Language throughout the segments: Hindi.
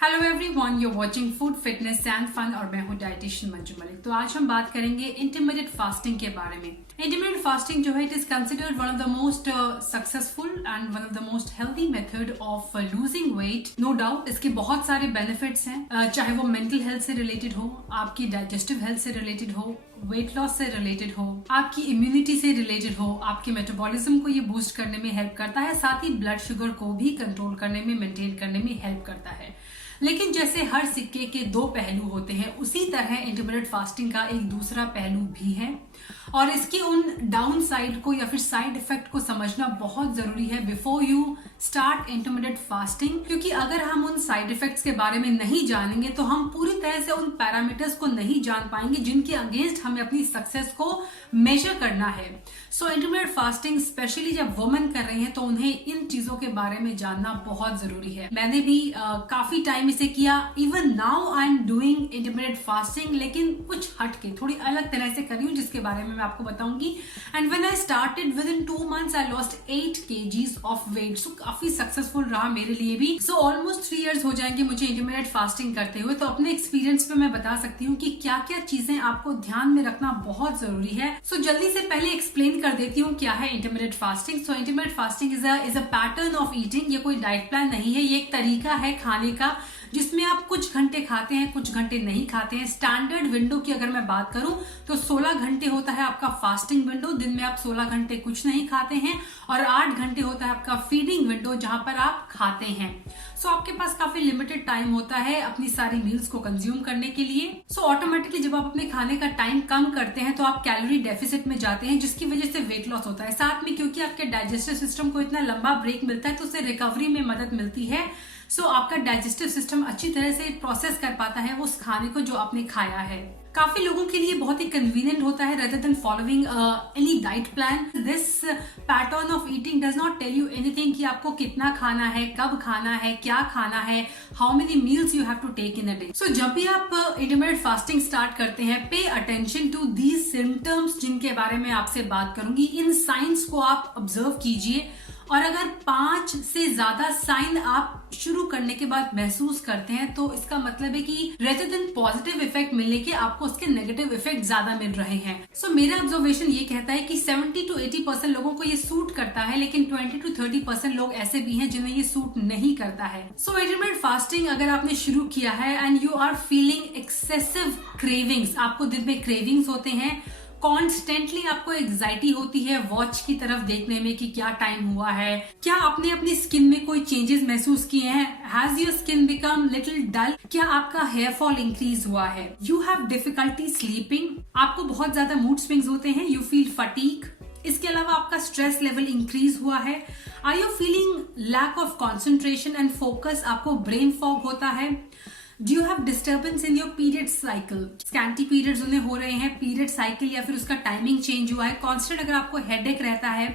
Hello everyone, you watching food fitness and fun और मैं हूं डाइटिशियन मंजू मलिक। तो आज हम बात करेंगे इंटरमीडिएट फास्टिंग के बारे में। इंटरमीडिएट फास्टिंग जो है it is considered one of the most successful and one of the most healthy method of losing weight. No doubt इसके बहुत सारे बेनिफिट्स हैं, चाहे वो मेंटल हेल्थ से रिलेटेड हो, आपकी डाइजेस्टिव हेल्थ से रिलेटेड हो, वेट लॉस से रिलेटेड हो, आपकी इम्यूनिटी से रिलेटेड हो, आपके मेटाबॉलिज्म को ये बूस्ट करने में हेल्प करता है, साथ ही ब्लड शुगर को भी कंट्रोल करने में, मेंटेन करने में हेल्प करता है। लेकिन जैसे हर सिक्के के दो पहलू होते हैं, उसी तरह इंटरमीडिएट फास्टिंग का एक दूसरा पहलू भी है और इसके उन डाउन साइड को या फिर साइड इफेक्ट को समझना बहुत जरूरी है before you start intermediate fasting. क्योंकि अगर हम उन साइड इफेक्ट्स के बारे में नहीं जानेंगे तो हम पूरी तरह से उन पैरामीटर्स को नहीं जान पाएंगे जिनके अगेंस्ट हमें अपनी सक्सेस को मेजर करना है। सो इंटरमीडिएट फास्टिंग स्पेशली जब वुमेन कर रही हैं तो उन्हें इन चीजों के बारे में जानना बहुत जरूरी है। मैंने भी काफी टाइम इसे किया, even now I am doing intermediate fasting, लेकिन कुछ हटके थोड़ी अलग तरह से कर रही हूँ जिसके बारे में मैं आपको बताऊंगी। And when I started with in 2 months I lost 8 kgs of weight. So काफी सक्सेसफुल रहा मेरे लिए भी। सो ऑलमोस्ट 3 years हो जाएंगे मुझे इंटरमीडिएट फास्टिंग करते हुए। तो अपने एक्सपीरियंस पे मैं बता सकती हूँ कि क्या क्या चीजें आपको ध्यान में रखना बहुत जरूरी है। सो जल्दी से पहले एक्सप्लेन कर देती हूँ क्या है intermediate fasting. So intermediate fasting is a pattern of eating. ये कोई डाइट प्लान नहीं है, ये एक तरीका है खाने का जिसमें आप कुछ घंटे खाते हैं, कुछ घंटे नहीं खाते हैं। स्टैंडर्ड विंडो की अगर मैं बात करूं तो 16 घंटे होता है आपका फास्टिंग विंडो। दिन में आप 16 घंटे कुछ नहीं खाते हैं और 8 घंटे होता है आपका फीडिंग विंडो जहां पर आप खाते हैं। सो आपके पास काफी लिमिटेड टाइम होता है अपनी सारी मील्स को कंज्यूम करने के लिए। सो ऑटोमेटिकली जब आप अपने खाने का टाइम कम करते हैं तो आप कैलोरी डेफिसिट में जाते हैं, जिसकी वजह से वेट लॉस होता है। साथ में क्योंकि आपके डाइजेस्टिव सिस्टम को इतना लंबा ब्रेक मिलता है तो उससे रिकवरी में मदद मिलती है। सो आपका डाइजेस्टिव सिस्टम अच्छी तरह से प्रोसेस कर पाता है उस खाने को जो आपने खाया है। काफी लोगों के लिए बहुत ही कन्वीनियंट होता है rather than following any diet plan. This pattern of eating does not tell you anything कि आपको कितना खाना है, कब खाना है, क्या खाना है, how many meals you have to take in a day. So जब भी आप intermittent fasting start करते हैं, pay attention to these symptoms जिनके बारे में आपसे बात करूंगी। इन साइंस को आप ऑब्जर्व कीजिए और अगर 5 से ज्यादा साइन आप शुरू करने के बाद महसूस करते हैं तो इसका मतलब है कि रेदर देन पॉजिटिव इफेक्ट मिलने के आपको उसके नेगेटिव इफेक्ट ज्यादा मिल रहे हैं। सो मेरा ऑब्जर्वेशन ये कहता है कि 70 to 80% लोगों को ये सूट करता है, लेकिन 20 to 30% लोग ऐसे भी हैं जिन्हें ये सूट नहीं करता है। सो इंटरमीडिएट फास्टिंग अगर आपने शुरू किया है and you are feeling excessive cravings, आपको दिन में क्रेविंग्स होते हैं, कॉन्स्टेंटली आपको एंजाइटी होती है वॉच की तरफ देखने में कि क्या टाइम हुआ है, क्या आपने अपनी स्किन में कोई चेंजेस महसूस किए हैं, has your skin become little dull, क्या आपका हेयर फॉल इंक्रीज हुआ है, यू हैव डिफिकल्टी स्लीपिंग, आपको बहुत ज्यादा मूड स्विंग्स होते हैं, यू फील फटीग, इसके अलावा आपका स्ट्रेस लेवल इंक्रीज हुआ है, are you feeling lack of concentration and focus, आपको ब्रेन फॉग होता है, Do you have disturbance in your period cycle? Scanty periods उन्हें हो रहे हैं, पीरियड साइकिल या फिर उसका टाइमिंग चेंज हुआ है, कांस्टेंट अगर आपको हेडेक रहता है,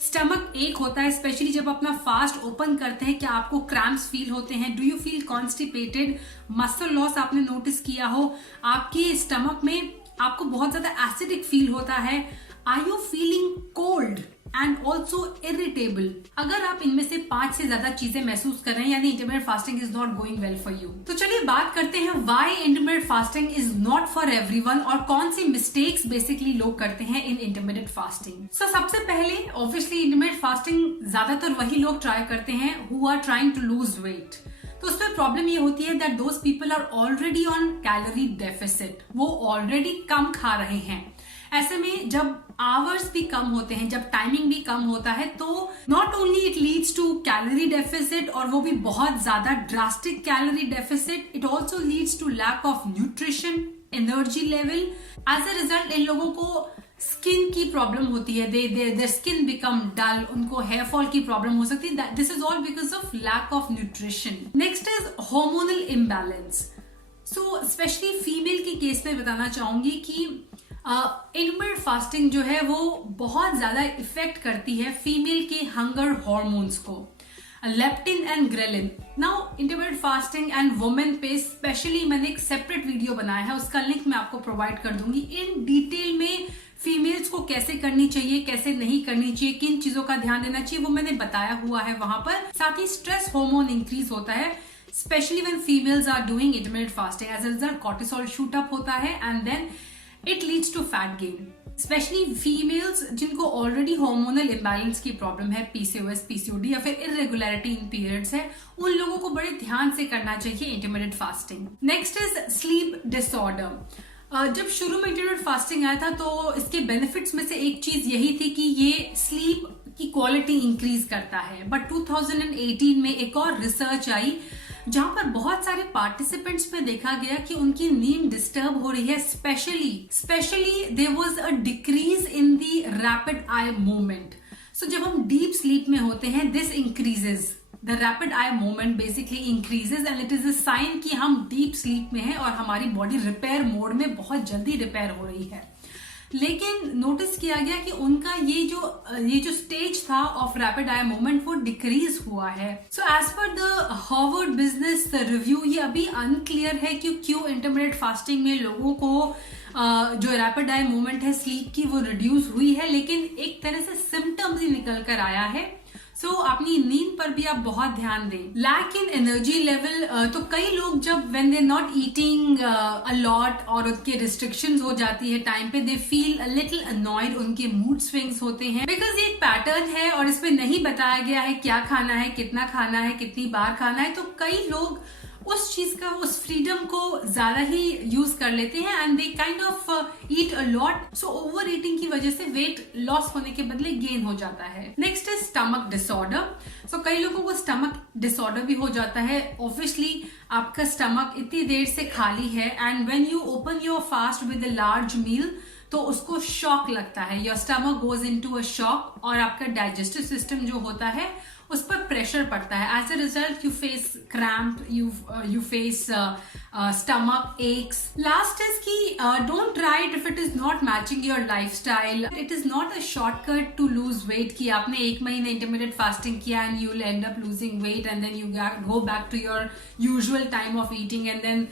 स्टमक एक होता है स्पेशली जब अपना फास्ट ओपन करते हैं, क्या आपको क्रैम्प्स फील होते हैं, do you feel constipated, muscle loss आपने नोटिस किया हो, आपके स्टमक में आपको बहुत ज्यादा एसिडिक फील होता है, are you feeling cold and also irritable. अगर आप इनमें से 5 से ज्यादा चीजें महसूस कर रहे हैं यानी intermediate fasting is not going well for you. तो चलिए बात करते हैं why intermediate fasting is not for everyone और कौन सी मिस्टेक्स बेसिकली लोग करते हैं इन इंटरमीडिएट फास्टिंग। सो सबसे पहले ऑब्वियसली इंटरमीडिएट फास्टिंग ज्यादातर वही लोग ट्राई करते हैं who are trying to lose weight. तो उसमें प्रॉब्लम ये होती है that those people are already on calorie deficit, वो ऑलरेडी कम खा रहे हैं। ऐसे में जब आवर्स भी कम होते हैं, जब टाइमिंग भी कम होता है तो not only it leads to calorie deficit और वो भी बहुत ज्यादा drastic calorie deficit, it also leads to lack of nutrition, energy level. As a result इन लोगों को स्किन की प्रॉब्लम होती है, देयर स्किन बिकम डल, उनको हेयर फॉल की प्रॉब्लम हो सकती है। This is all because of lack of nutrition. Next is hormonal imbalance. So specially female के केस में बताना चाहूंगी कि इंटरमीडिएट फास्टिंग जो है वो बहुत ज्यादा इफेक्ट करती है फीमेल के हंगर हॉर्मोन्स को, leptin and ghrelin. Now intermediate fasting and women पे स्पेशली मैंने एक सेपरेट वीडियो बनाया है, उसका लिंक मैं आपको प्रोवाइड कर दूंगी। इन डिटेल में फीमेल्स को कैसे करनी चाहिए, कैसे नहीं करनी चाहिए, किन चीजों का ध्यान देना चाहिए वो मैंने बताया हुआ है वहां पर। साथ ही स्ट्रेस हार्मोन इंक्रीज होता है specially when females are doing intermittent fasting, as a result cortisol shoot up होता है and then it leads to fat gain. Specially females जिनको ऑलरेडी हार्मोनल इम्बैलेंस की प्रॉब्लम है, पीसीओएस, पीसीओडी या फिर इरेगुलरिटी इन पीरियड्स है, उन लोगों को बड़े ध्यान से करना चाहिए intermittent fasting. Next is sleep disorder. जब शुरू में इंटरमिटेंट फास्टिंग आया था तो इसके बेनिफिट्स में से एक चीज यही थी कि ये स्लीप की क्वालिटी इंक्रीज करता है। बट 2018 में एक और रिसर्च आई जहां पर बहुत सारे पार्टिसिपेंट्स में देखा गया कि उनकी नींद डिस्टर्ब हो रही है। Specially there was a decrease in the rapid eye movement. So जब हम डीप स्लीप में होते हैं, this increases the rapid eye movement, basically increases and it is a sign कि हम डीप स्लीप में हैं और हमारी बॉडी रिपेयर मोड में बहुत जल्दी रिपेयर हो रही है। लेकिन नोटिस किया गया कि उनका ये जो स्टेज था ऑफ रैपिड आई मूवमेंट वो डिक्रीज हुआ है। So as per the Harvard Business Review, ये अभी अनक्लियर है कि क्यों इंटरमिटेंट फास्टिंग में लोगों को जो रैपिड आई मूवमेंट है स्लीप की वो रिड्यूस हुई है, लेकिन एक तरह से सिम्टम्स ही निकल कर आया है। सो अपनी नींद पर भी आप बहुत ध्यान दें। लैक इन एनर्जी लेवल, तो कई लोग जब when they not eating a lot और उनके रिस्ट्रिक्शंस हो जाती है टाइम पे, they feel a little annoyed, उनके मूड स्विंग्स होते हैं। बिकॉज ये एक पैटर्न है और इसमें नहीं बताया गया है क्या खाना है, कितना खाना है, कितनी बार खाना है, तो कई लोग उस चीज का, उस फ्रीडम को ज्यादा ही यूज कर लेते हैं and they kind of eat a lot. So over eating की वजह से वेट लॉस होने के बदले गेन हो जाता है। Next is stomach disorder. So कई लोगों को स्टमक डिसऑर्डर भी हो जाता है। ऑब्वियसली आपका स्टमक इतनी देर से खाली है and when you open your fast with a large meal तो उसको शॉक लगता है, your stomach goes into a shock और आपका डाइजेस्टिव सिस्टम जो होता है उस पर प्रेशर पड़ता है। As a result you face cramp, you face stomach ache. Last is key don't try it if it is not matching your lifestyle. It is not a shortcut to lose weight कि आपने 1 महीने इंटरमिटेंट फास्टिंग किया and you will end up losing weight and then you go back to your usual time of eating and then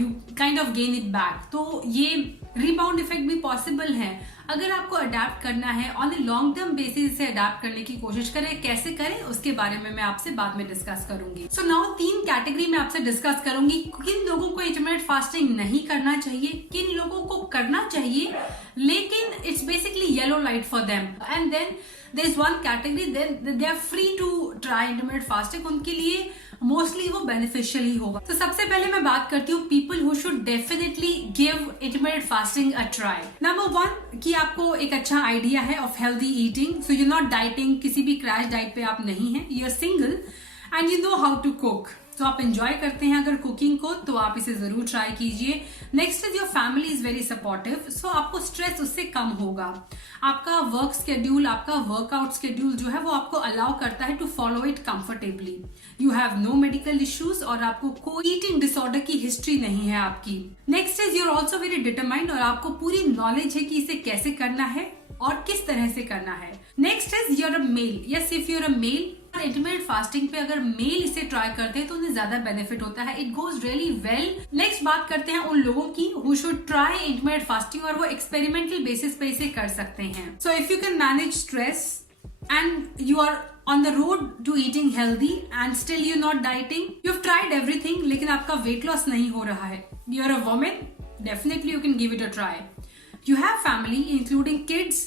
you kind of gain it back. तो ये रिबाउंड इफेक्ट भी पॉसिबल है। अगर आपको अडेप्ट करना है on a long term basis, इसे अडेप्ट करने की कोशिश करें। कैसे करें उसके बारे में मैं आपसे बाद में डिस्कस करूंगी। सो नाउ 3 कैटेगरी में आपसे डिस्कस करूंगी। किन लोगों को इंटरमिटेंट फास्टिंग नहीं करना चाहिए, किन लोगों को करना चाहिए लेकिन it's basically yellow light for them, and then there is one category then they are free to try intermittent fasting. उनके लिए मोस्टली वो बेनिफिशियल ही होगा। तो सबसे पहले मैं बात करती हूँ people who should definitely give intermittent fasting a try. Number 1 कि आपको एक अच्छा आइडिया है of healthy eating. So you not dieting, किसी भी क्रैश डाइट पे आप नहीं है, you are single and you know how to cook. तो आप एंजॉय करते हैं अगर कुकिंग को, तो आप इसे जरूर ट्राई कीजिए। Next is your family is very supportive, so आपको स्ट्रेस उससे कम होगा। आपका वर्क स्केड्यूल, आपका वर्कआउट स्केड्यूल जो है वो आपको अलाउ करता है to follow it comfortably. You have no medical issues और आपको कोई ईटिंग डिसऑर्डर की हिस्ट्री नहीं है आपकी। Next is you're also very determined और आपको पूरी नॉलेज है कि इसे कैसे करना है और किस तरह से करना है। Next is you're a male. Yes, if you're a male, intermittent fasting पे अगर मेल इसे ट्राई करते हैं तो उन्हें ज्यादा बेनिफिट होता है। It goes really well. Next बात करते हैं उन लोगों की who should try intermittent fasting और वो एक्सपेरिमेंटल बेसिस पे इसे कर सकते हैं। So if you can manage stress and you are on the road to eating healthy and still you're not dieting, you've tried everything लेकिन आपका weight loss नहीं हो रहा है, you're a woman, definitely you can give it a try. You have family including kids,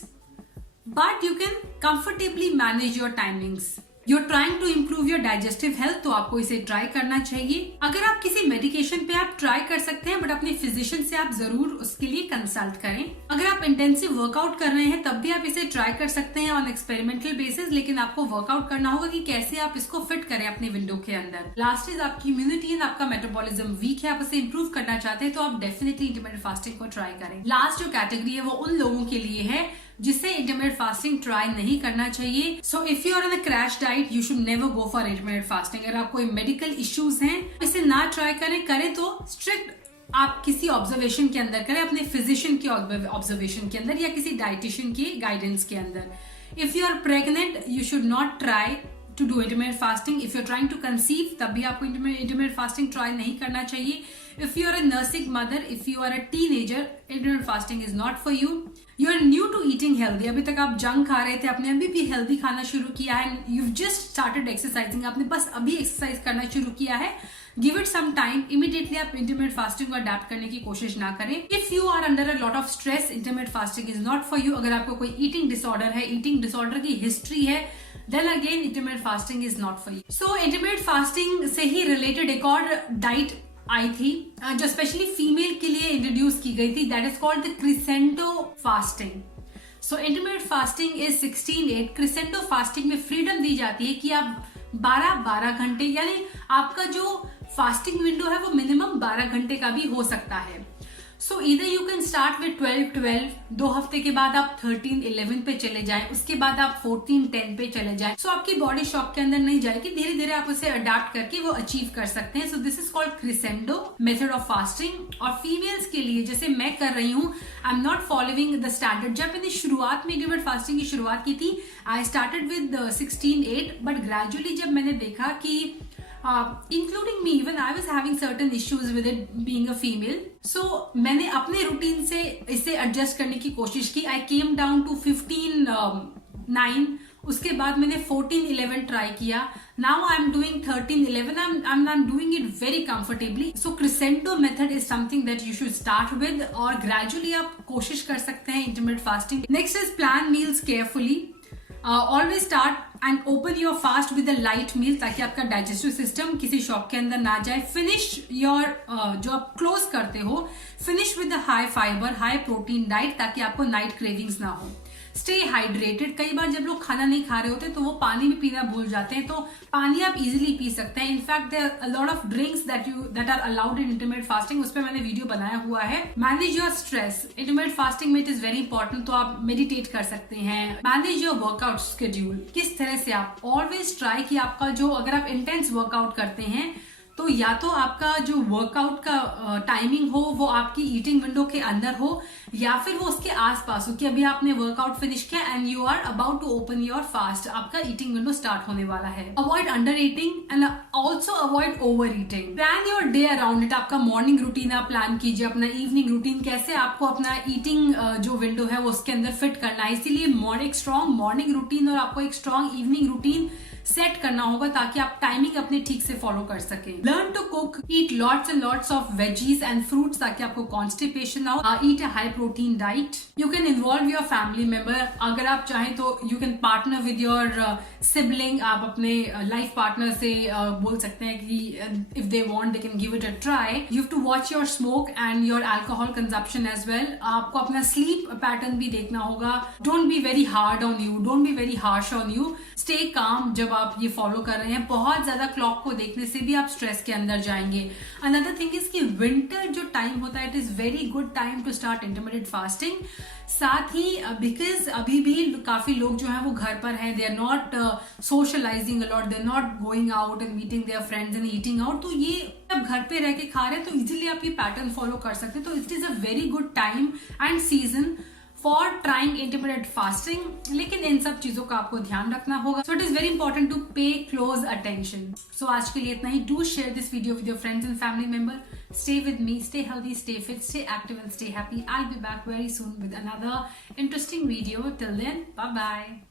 but you can comfortably manage your timings. You're trying to improve your digestive health, तो आपको इसे ट्राई करना चाहिए। अगर आप किसी मेडिकेशन पे आप ट्राई कर सकते हैं बट अपने फिजिशियन से आप जरूर उसके लिए कंसल्ट करें। अगर आप इंटेंसिव वर्कआउट कर रहे हैं तब भी आप इसे ट्राई कर सकते हैं ऑन एक्सपेरिमेंटल बेसिस, लेकिन आपको वर्कआउट करना होगा कि कैसे आप इसको फिट करें अपने विंडो के अंदर। लास्ट इज आपकी इम्यूनिटी एंड आपका मेटाबॉलिज्म वीक है, आप इसे इंप्रूव करना चाहते हैं तो आप डेफिनेटली इंटरमिटेंट फास्टिंग को ट्राई करें। लास्ट जो कैटेगरी है वो उन लोगों के लिए है जिसे इंटरमिटेंट फास्टिंग ट्राई नहीं करना चाहिए। So if you are on a crash diet you should never go for intermittent fasting. अगर आप कोई मेडिकल इश्यूज हैं इसे ना ट्राई करें तो स्ट्रिक्ट आप किसी ऑब्जर्वेशन के अंदर करें, अपने फिजिशियन के ऑब्जर्वेशन के अंदर या किसी डाइटिशियन के गाइडेंस के अंदर। If you are pregnant you should not try to do intermittent fasting. If you are trying to conceive तब भी आपको इंटरमिटेंट फास्टिंग ट्राई नहीं करना चाहिए। If you are a nursing mother, if you are a teenager, intermittent fasting is not for you. You are new to eating healthy. अभी तक आप जंक खा रहे थे, आपने अभी भी हेल्दी खाना शुरू किया है, and you've just started exercising. आपने बस अभी एक्सरसाइज करना शुरू किया है. Give it some time. Immediately आप intermittent fasting को अडेप्ट करने की कोशिश ना करें. If you are under a lot of stress, intermittent fasting is not for you. अगर आपको कोई eating disorder है, eating disorder की हिस्ट्री है, then again intermittent fasting is not for you. So intermittent fasting से ही related एक और डाइट आई थी जो स्पेशली फीमेल के लिए इंट्रोड्यूस की गई थी. That is called the crescendo fasting. So intermittent fasting is 16-8. Crescendo fasting में फ्रीडम दी जाती है कि आप 12 घंटे, यानी आपका जो फास्टिंग विंडो है वो मिनिमम 12 घंटे का भी हो सकता है. सो इधर यू कैन स्टार्ट विद 12-12, 2 हफ्ते के बाद आप 13-11 पे चले जाएं, उसके बाद आप 14-10 पे चले जाएं. सो आपकी बॉडी शॉक के अंदर नहीं जाएगी, धीरे धीरे आप उसे अडेप्ट करके वो अचीव कर सकते हैं. So this is called crescendo method of fasting. और फीमेल्स के लिए जैसे मैं कर रही हूँ, I am not following the standard. जब मैंने शुरुआत में इंटरमिटेंट फास्टिंग की शुरुआत की थी, आई स्टार्टेड विद 16-8, बट ग्रेजुअली जब मैंने देखा कि including me, even I was having certain issues with it being a female. So मैंने अपने रूटीन से इसे एडजस्ट करने की कोशिश की. I came down to 15-9. उसके बाद मैंने 14-11 ट्राई किया. Now I'm doing 13-11. I'm doing it very comfortably. So crescendo method is something that you should start with, और gradually आप कोशिश कर सकते हैं intermittent fasting. Next is plan meals carefully. Always start and open your fast with a light meal ताकि आपका डाइजेस्टिव सिस्टम किसी शॉक के अंदर ना जाए. फिनिश योर जो आप क्लोज करते हो, finish with high fibre high protein diet ताकि आपको नाइट क्रेविंग्स ना हो. Stay hydrated. कई बार जब लोग खाना नहीं खा रहे होते तो वो पानी भी पीना भूल जाते हैं, तो पानी आप इजीली पी सकते हैं. In fact there are a lot of drinks that are allowed in intermittent fasting. उस पर मैंने वीडियो बनाया हुआ है. Manage your stress. Intermittent fasting में इट इज वेरी इंपॉर्टेंट, तो आप मेडिटेट कर सकते हैं. Manage your workout schedule. किस तरह से आप ऑलवेज ट्राई कि आपका जो, अगर आप इंटेंस वर्कआउट करते हैं तो या तो आपका जो वर्कआउट का टाइमिंग हो वो आपकी ईटिंग विंडो के अंदर हो, या फिर वो उसके आसपास हो कि अभी आपने वर्कआउट फिनिश किया and you are about to open your fast, आपका ईटिंग विंडो स्टार्ट होने वाला है. Avoid under eating and also avoid over eating. Plan your day around it. आपका मॉर्निंग रूटीन आप प्लान कीजिए, अपना इवनिंग रूटीन कैसे आपको अपना ईटिंग जो विंडो है वो उसके अंदर फिट करना है. इसीलिए एक स्ट्रॉन्ग मॉर्निंग रूटीन और आपको एक स्ट्रॉन्ग इवनिंग रूटीन सेट करना होगा ताकि आप टाइमिंग अपने ठीक से फॉलो कर सकें. Learn to cook. Eat lots and lots of veggies and fruits ताकि आपको कॉन्स्टिपेशन ना हो. Eat a high protein diet. You can involve your family member. अगर आप चाहें तो you can partner with your sibling. आप अपने लाइफ पार्टनर से बोल सकते हैं कि if they want they can give it a try. You have to watch your smoke and your alcohol consumption as well. आपको अपना स्लीप पैटर्न भी देखना होगा. Don't be very hard on you, don't be very harsh on you. Stay calm जब आप ये फॉलो कर रहे हैं. बहुत ज्यादा क्लॉक को देखने से भी आप स्ट्रेस के अंदर जाएंगे. अनदर थिंग इज कि विंटर जो टाइम होता है, it is very good time to start intermittent fasting. साथ ही बिकॉज अभी भी काफी लोग जो है वो घर पर हैं, they are not socialising a lot, they are not going out and meeting their friends and eating out. तो ये अब घर पे रह के खा रहे हैं तो इजिली आप ये पैटर्न फॉलो कर सकते हैं. तो it is a very good time and season for trying intermittent fasting. लेकिन इन सब चीजों का आपको ध्यान रखना होगा. So it is very important to pay close attention. So आज के लिए इतना ही. Do share this video with your friends and family member. Stay with me, stay healthy, stay fit, stay active and stay happy. I'll be back very soon with another interesting video. Till then, bye bye.